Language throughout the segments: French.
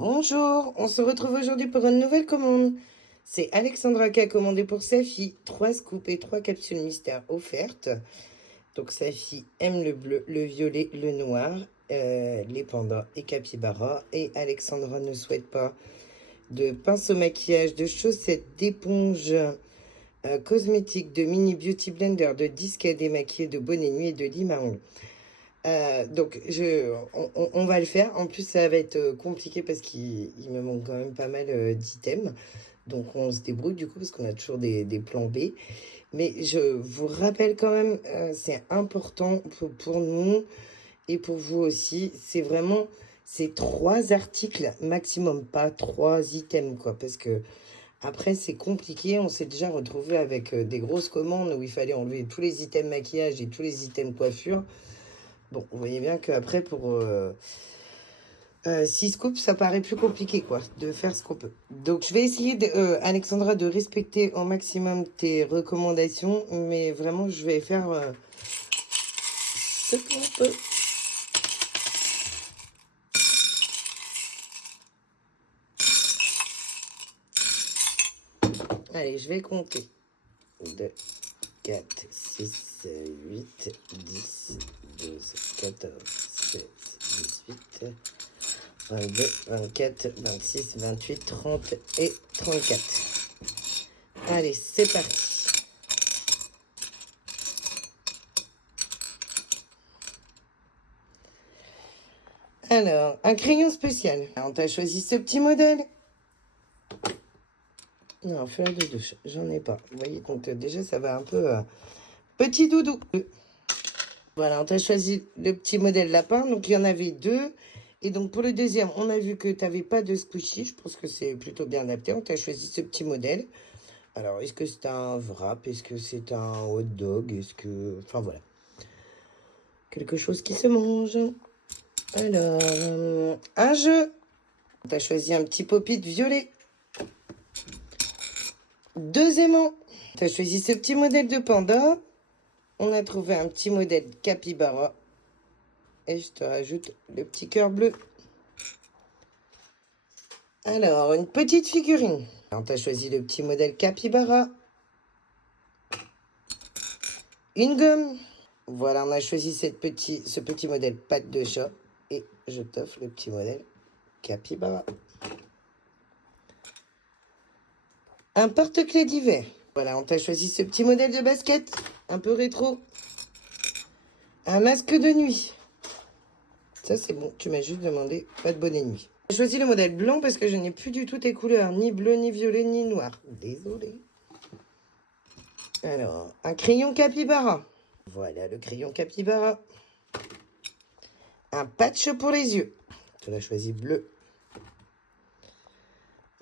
Bonjour, on se retrouve aujourd'hui pour une nouvelle commande. C'est Alexandra qui a commandé pour sa fille 3 scoops et 3 capsules mystères offertes. Donc sa fille aime le bleu, le violet, le noir, les pandas et capybara. Et Alexandra ne souhaite pas de pinceau maquillage, de chaussettes, d'éponges cosmétiques, de mini beauty blender, de disques à démaquiller, de bonnet nuit et de lime à ongles. Donc on va le faire. En plus ça va être compliqué parce qu'il me manque quand même pas mal d'items. Donc on se débrouille du coup parce qu'on a toujours des plans B. Mais je vous rappelle quand même, c'est important pour nous et pour vous aussi. C'est vraiment ces 3 articles maximum, pas 3 items quoi. Parce que après c'est compliqué. On s'est déjà retrouvé avec des grosses commandes où il fallait enlever tous les items maquillage et tous les items coiffure. Bon, vous voyez bien qu'après, pour 6 scoops, ça paraît plus compliqué, quoi, de faire ce qu'on peut. Donc, je vais essayer, Alexandra, de respecter au maximum tes recommandations, mais vraiment, je vais faire ce qu'on peut. Allez, je vais compter. 2, 4, 6, 8, 10, 12, 14, 16, 18... 22, 24, 26, 28, 30 et 34. Allez, c'est parti. Alors, un crayon spécial. On t'a choisi ce petit modèle. Non, fleur de douche, j'en ai pas. Vous voyez, donc déjà, ça va un peu... petit doudou. Voilà, on t'a choisi le petit modèle lapin. Donc, il y en avait 2. Et donc, pour le deuxième, on a vu que tu n'avais pas de squishy. Je pense que c'est plutôt bien adapté. On t'a choisi ce petit modèle. Alors, est-ce que c'est un wrap? Est-ce que c'est un hot dog? Est-ce que... Enfin, voilà. Quelque chose qui se mange. Alors, un jeu. Tu as choisi un petit pop-it violet. 2 aimants. Tu as choisi ce petit modèle de panda. On a trouvé un petit modèle capybara. Et je te rajoute le petit cœur bleu. Alors, une petite figurine. On t'a choisi le petit modèle capybara. Une gomme. Voilà, on a choisi ce petit modèle patte de chat. Et je t'offre le petit modèle capybara. Un porte-clés d'hiver. Voilà, on t'a choisi ce petit modèle de basket. Un peu rétro. Un masque de nuit. Ça, c'est bon. Tu m'as juste demandé pas de bonnet nuit. J'ai choisi le modèle blanc parce que je n'ai plus du tout tes couleurs. Ni bleu, ni violet, ni noir. Désolé. Alors, un crayon capybara. Voilà le crayon capybara. Un patch pour les yeux. Tu l'as choisi bleu.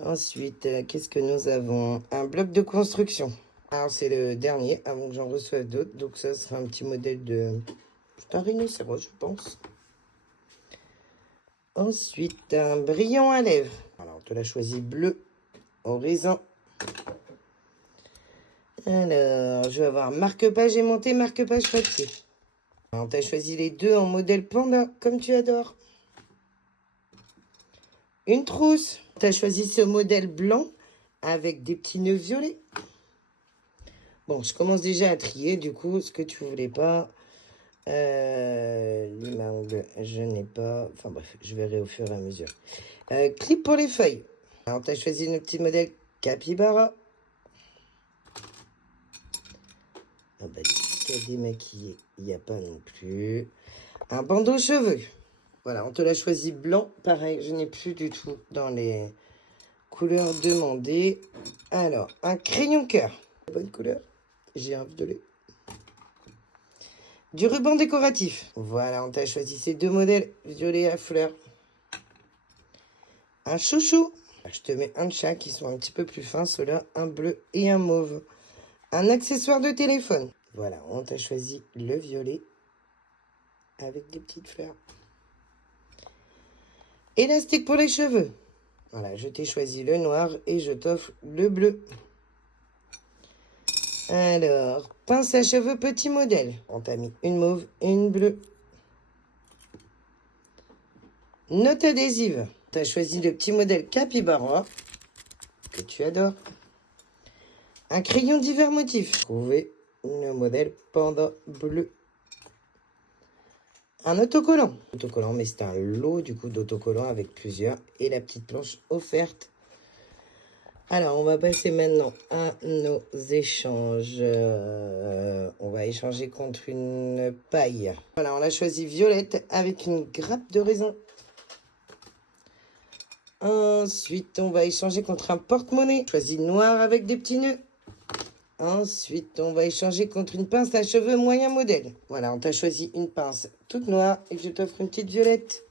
Ensuite, qu'est-ce que nous avons? Un bloc de construction. Alors, c'est le dernier avant que j'en reçoive d'autres. Donc, ça sera un petit modèle de... C'est un rhinocéros, je pense. Ensuite, un brillant à lèvres. Alors, on te l'a choisi bleu au raisin. Alors, je vais avoir marque-page aimanté, marque-page papier. Alors, on t'a choisi les 2 en modèle panda, comme tu adores. Une trousse. Tu as choisi ce modèle blanc avec des petits nœuds violets. Bon, je commence déjà à trier, du coup, ce que tu voulais pas. Lime à ongles, je n'ai pas. Enfin bref, je verrai au fur et à mesure. Clip pour les feuilles. Alors, tu as choisi le petit modèle capybara. Ah bah, qu'à démaquiller, il n'y a pas non plus. Un bandeau cheveux. Voilà, on te l'a choisi blanc. Pareil, je n'ai plus du tout dans les couleurs demandées. Alors, un crayon cœur. Bonne couleur. J'ai un violet. Du ruban décoratif. Voilà, on t'a choisi ces 2 modèles. Violet à fleurs. Un chouchou. Je te mets un de chaque qui sont un petit peu plus fins. Ceux-là, un bleu et un mauve. Un accessoire de téléphone. Voilà, on t'a choisi le violet avec des petites fleurs. Élastique pour les cheveux. Voilà, je t'ai choisi le noir et je t'offre le bleu. Alors, pince à cheveux petit modèle. On t'a mis une mauve et une bleue. Note adhésive. Tu as choisi le petit modèle Capybara, que tu adores. Un crayon divers motifs. Trouvez le modèle Panda bleu. Un autocollant. Autocollant, mais c'est un lot du coup d'autocollants avec plusieurs. Et la petite planche offerte. Alors, on va passer maintenant à nos échanges. On va échanger contre une paille. Voilà, on l'a choisi violette avec une grappe de raisin. Ensuite, on va échanger contre un porte-monnaie. Choisi noir avec des petits nœuds. Ensuite, on va échanger contre une pince à cheveux moyen modèle. Voilà, on t'a choisi une pince toute noire et je t'offre une petite violette.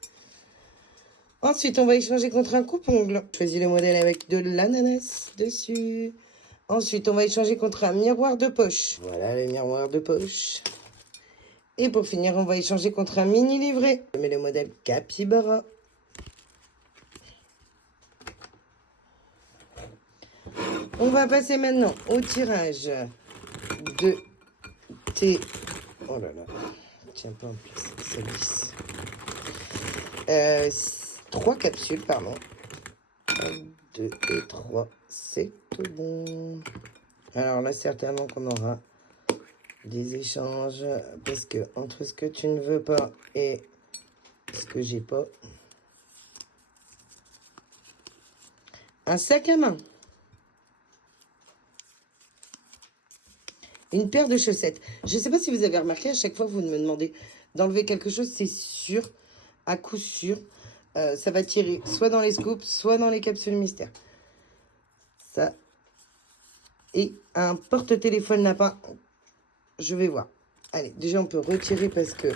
Ensuite, on va échanger contre un coupe-ongle. Choisis le modèle avec de l'ananas dessus. Ensuite, on va échanger contre un miroir de poche. Voilà le miroir de poche. Et pour finir, on va échanger contre un mini livret. Je mets le modèle Capybara. On va passer maintenant au tirage de tes... Oh là là, tiens pas en plus, ça glisse. 3 capsules, pardon. 1, 2 et 3, c'est tout bon. Alors là, certainement qu'on aura des échanges, parce que entre ce que tu ne veux pas et ce que j'ai pas... Un sac à main. Une paire de chaussettes. Je ne sais pas si vous avez remarqué, à chaque fois vous me demandez d'enlever quelque chose, c'est sûr, à coup sûr, ça va tirer soit dans les scoops, soit dans les capsules mystères. Ça. Et un porte-téléphone lapin. Je vais voir. Allez, déjà on peut retirer parce que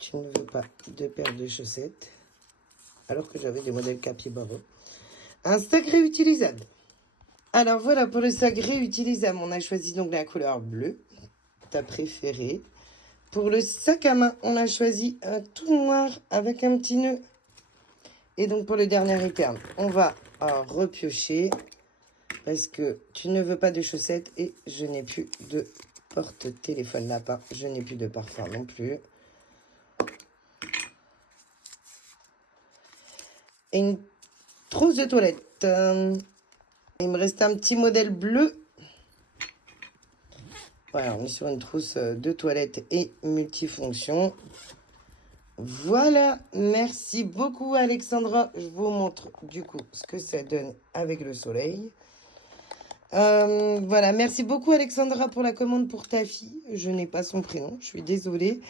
tu ne veux pas de paire de chaussettes. Alors que j'avais des modèles Capybara. Un sac réutilisable. Alors voilà, pour le sac réutilisable, on a choisi donc la couleur bleue, ta préférée. Pour le sac à main, on a choisi un tout noir avec un petit nœud. Et donc pour le dernier return, on va repiocher parce que tu ne veux pas de chaussettes et je n'ai plus de porte-téléphone lapin. Je n'ai plus de parfum non plus. Et une trousse de toilette. Il me reste un petit modèle bleu. Voilà, on est sur une trousse de toilette et multifonction. Voilà, merci beaucoup Alexandra. Je vous montre du coup ce que ça donne avec le soleil. Voilà, merci beaucoup Alexandra pour la commande pour ta fille. Je n'ai pas son prénom, je suis désolée.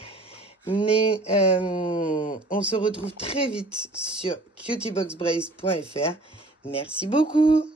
Mais on se retrouve très vite sur cutieboxbrace.fr. Merci beaucoup.